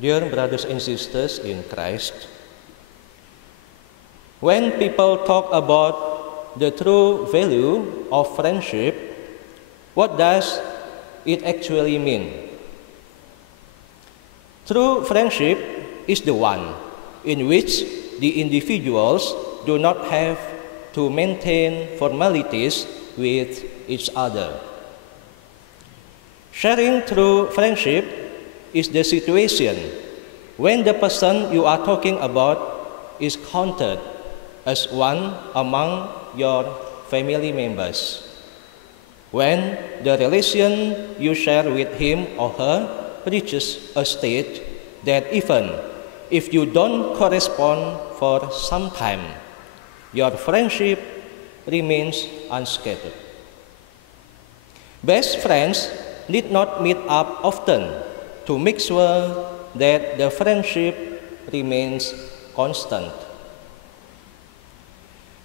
Dear brothers and sisters in Christ, when people talk about the true value of friendship, what does it actually mean? True friendship is the one in which the individuals do not have to maintain formalities with each other. Sharing true friendship is the situation when the person you are talking about is counted as one among your family members. When the relation you share with him or her reaches a stage that even if you don't correspond for some time, your friendship remains unscattered. Best friends need not meet up often to make sure that the friendship remains constant.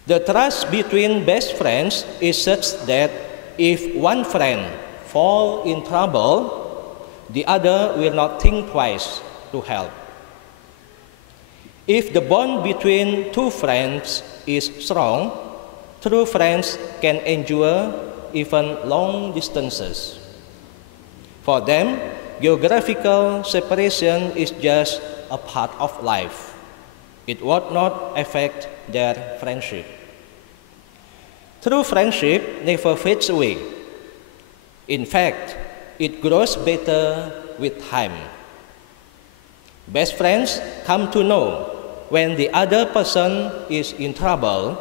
The trust between best friends is such that if one friend falls in trouble, the other will not think twice to help. If the bond between two friends is strong, true friends can endure even long distances. For them, geographical separation is just a part of life. It would not affect their friendship. True friendship never fades away. In fact, it grows better with time. Best friends come to know when the other person is in trouble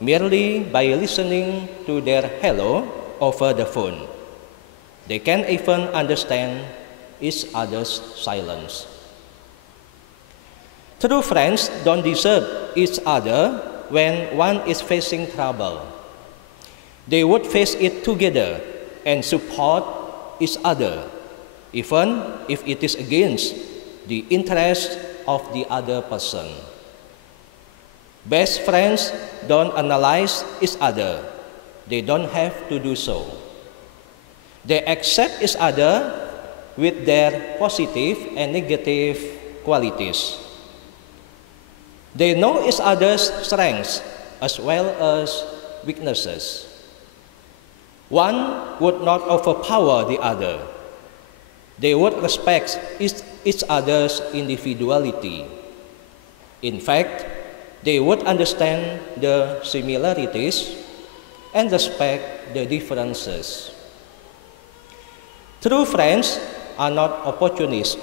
merely by listening to their hello over the phone. They can even understand each other's silence. True friends don't desert each other when one is facing trouble. They would face it together and support each other, even if it is against the interest of the other person. Best friends don't analyze each other. They don't have to do so. They accept each other with their positive and negative qualities. They know each other's strengths as well as weaknesses. One would not overpower the other. They would respect each other's individuality. In fact, they would understand the similarities and respect the differences. True friends are not opportunists.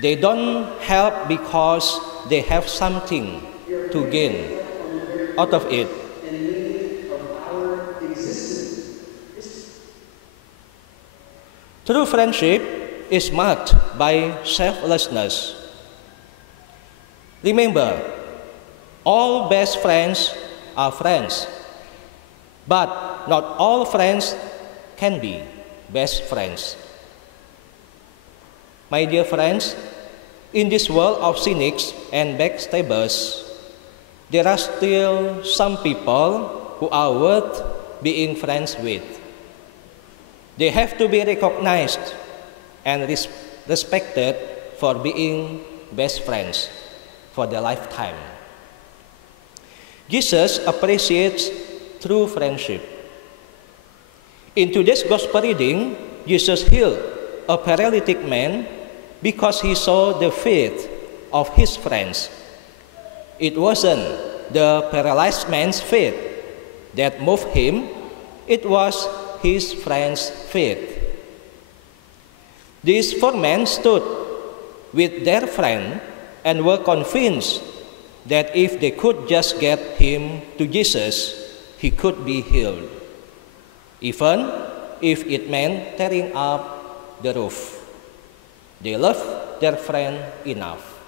They don't help because they have something to gain out of it. True friendship is marked by selflessness. Remember, all best friends are friends, but not all friends can be best friends. My dear friends, in this world of cynics and backstabbers, there are still some people who are worth being friends with. They have to be recognized and respected for being best friends for their lifetime. Jesus appreciates true friendship. In today's gospel reading, Jesus healed a paralytic man because he saw the faith of his friends. It wasn't the paralyzed man's faith that moved him, it was his friend's faith. These four men stood with their friend and were convinced that if they could just get him to Jesus, he could be healed, even if it meant tearing up the roof. They loved their friend enough,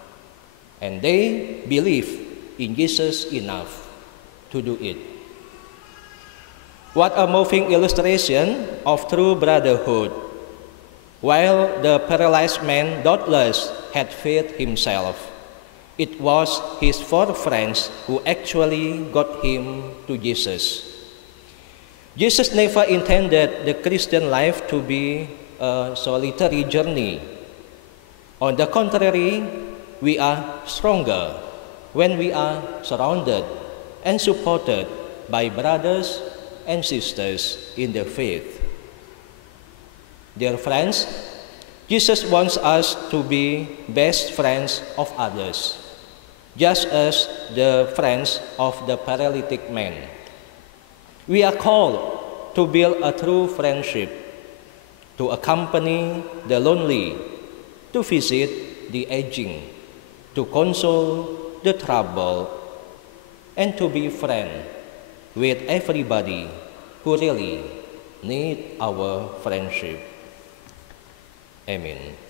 and they believed in Jesus enough to do it. What a moving illustration of true brotherhood. While the paralyzed man doubtless had faith himself, it was his four friends who actually got him to Jesus. Jesus never intended the Christian life to be a solitary journey. On the contrary, we are stronger when we are surrounded and supported by brothers and sisters in the faith. Dear friends, Jesus wants us to be best friends of others, just as the friends of the paralytic man. We are called to build a true friendship, to accompany the lonely, to visit the aging, to console the troubled, and to be friends with everybody who really need our friendship. Amen.